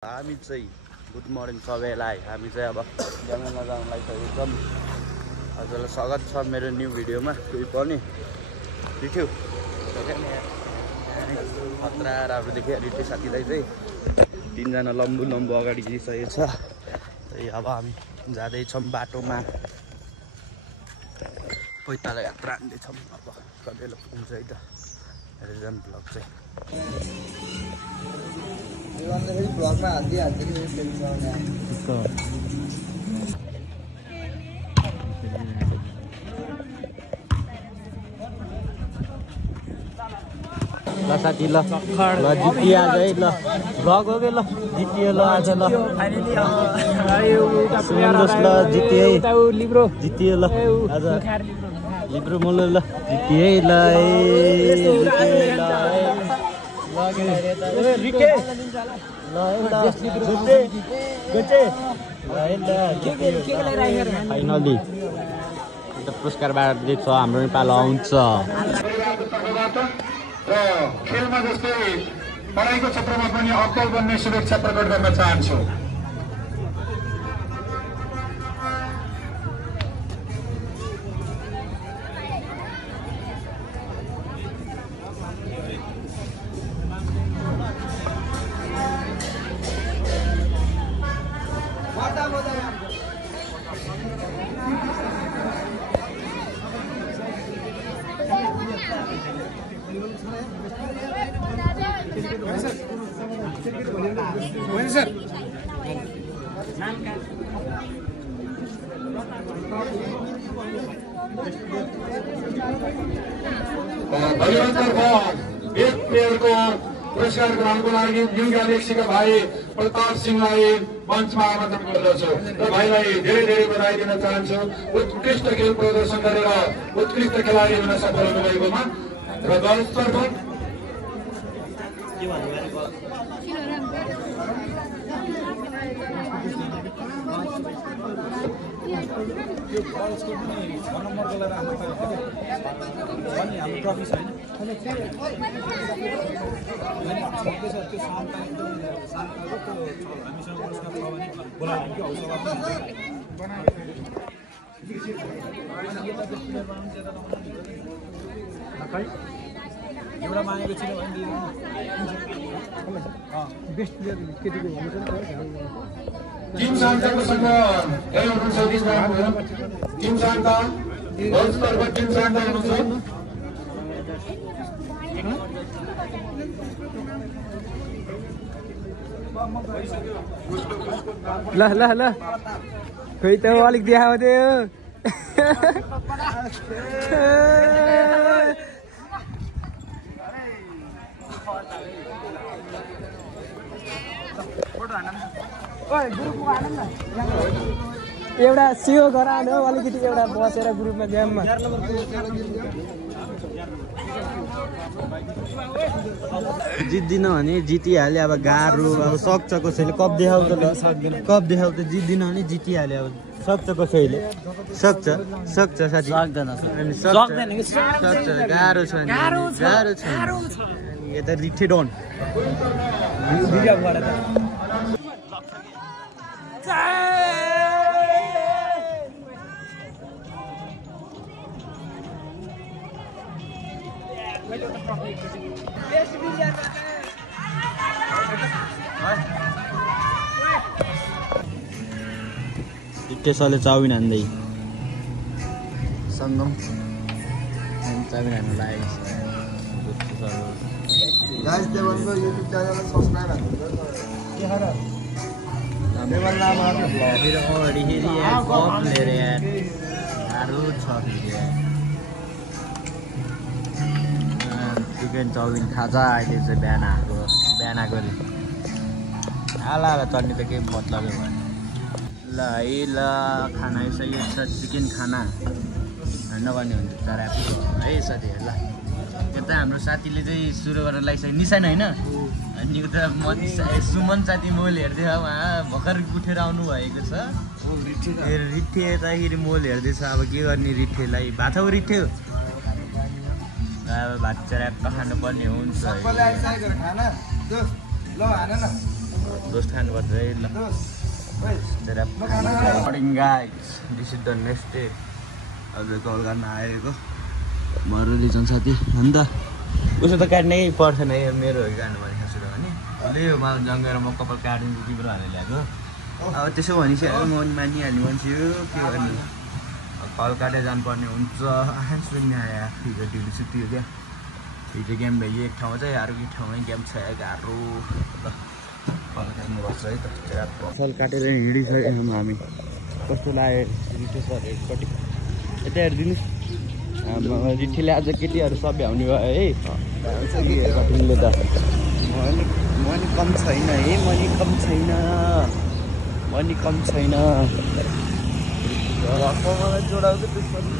हामी चाहिँ good morning सबैलाई। हामी चाहिँ अब जङ्गलमा जानुलाई चाहिँ एकदम हजुरलाई स्वागत छ मेरो न्यू भिडियोमा। कोही पनि रिठ्यो खतरा राम्रो देख्यो। रिठ्यो साथीलाई चाहिँ तीनजना लम्बु अगाडि गइसकेको छ। अब हामी जाँदैछौँ बाटोमा पैताला यात्रा हान्दैछौँ। अब कतिबेला पुग्छ है त रिजन ब्लग चाहिँ ब्लॉग में आती ल साथी ल जितियो आज है। ल भ्लग हो गयो। ल जितियो। ल आज ल ल जितियो है। जितियो ल आज लिब्रो मोलो ल जितियो है। ल फाइनली पुरस्कार बाँड्दैछ। हाम्रो नेपाल आउँछ र खेलमा जस्तै पढाइको क्षेत्रमा पनि अब्बल बन्ने शुभेच्छा प्रकट गर्न चाहन्छु। पुरस्कार ग्रहणको लागि न्यू ग्यालेक्सीका भाइ प्रताप सिंहलाई मञ्चमा आमन्त्रण गर्दछु र भाइलाई धेरै धेरै बधाई दिन चाहन्छु। उत्कृष्ट खेल प्रदर्शन गरेर उत्कृष्ट खेलाडी हुन सफल हुनुभएकोमा र दलतर्फ एउटा मागेको छैन भने बेस्ट प्लेयर केटीको हुनुहुन्छ नि टिम शान्ताको सँग हेलो हुनुहुन्छ टिम शान्ता दलतर्फ टिम शान्ता हुनुहुन्छ। ल ल ल खोइ त अलिक देखाउँथ्यो। एउटा सियो गराउनु हो अलिकति एउटा बसेर ग्रुपमा गेममा जित्दिन भने जितिहाल्यो। अब गाह्रो अब सक्छ कसैले कप देखाउ त। कप देखाउ त जित्दिन भने जितिहाल्यो। अब सक्छ कसैले सक्छ साथी सक्छ गाह्रो छ यता रिठे डन त्यसले चाउमिन हान्दै सङ्गम चाउमिन हान्नु लागेको गाइस देवनको युट्युब च्यानललाई सब्स्क्राइब चिकन चाउमिन खाजा अहिले चाहिँ बिहान गरी आला चट्नी त केही मतलबै भएन। ल है ल खाना यसो छ चिकन खाना नगर्ने हुन्छ तर है साथीहरू। ल यता हाम्रो साथीले चाहिँ सुरु गरेर लगाइसक्यो निशान होइन। अनि उता सुमन साथी मोल हेर्दै उहाँ भर्खर उठेर आउनु भएको छ। रिठे यताखेरि मोल हेर्दैछ। अब के गर्ने रिठेलाई भात हो रिठ्यो अब भात च्याप्प खानुपर्ने हुन्छ। रोस्ट खानुपर्छ है ल morning guys this is the next day आज कलकत्ता आएको मरो रिजन साथी अन्त उसो त काट्नै पर्दैन है मेरो काट्नु भने खासुरो भने उसले यो मलाई जङ्गेर म कपाल काटिदिन्छु तिम्रो हालेर ल्याएको अब त्यसो भनिसक्यो म मानिहाल्ने मान्छे हो के गर्नु कल काटेर जानुपर्ने हुन्छ सुन्ने आयो हिजो ड्युटी सुत्यो क्या हिजो गेम भयो एक ठाउँमा चाहिँ अर्को ठाउँमै गेम छ गाह्रो ल कल काट्नुपर्छ है त कल काटेर हिँडिसक्यौँ हामी कस्तो लाग्यो रिठो सर एकपट्टि यता हेरिदिनुहोस् रिठीले आज केटीहरू सब भ्याउने भयो है कटिङले त मनी कम छैन है मनी कम छैन मलाई जोडाउँछ त्यसपछि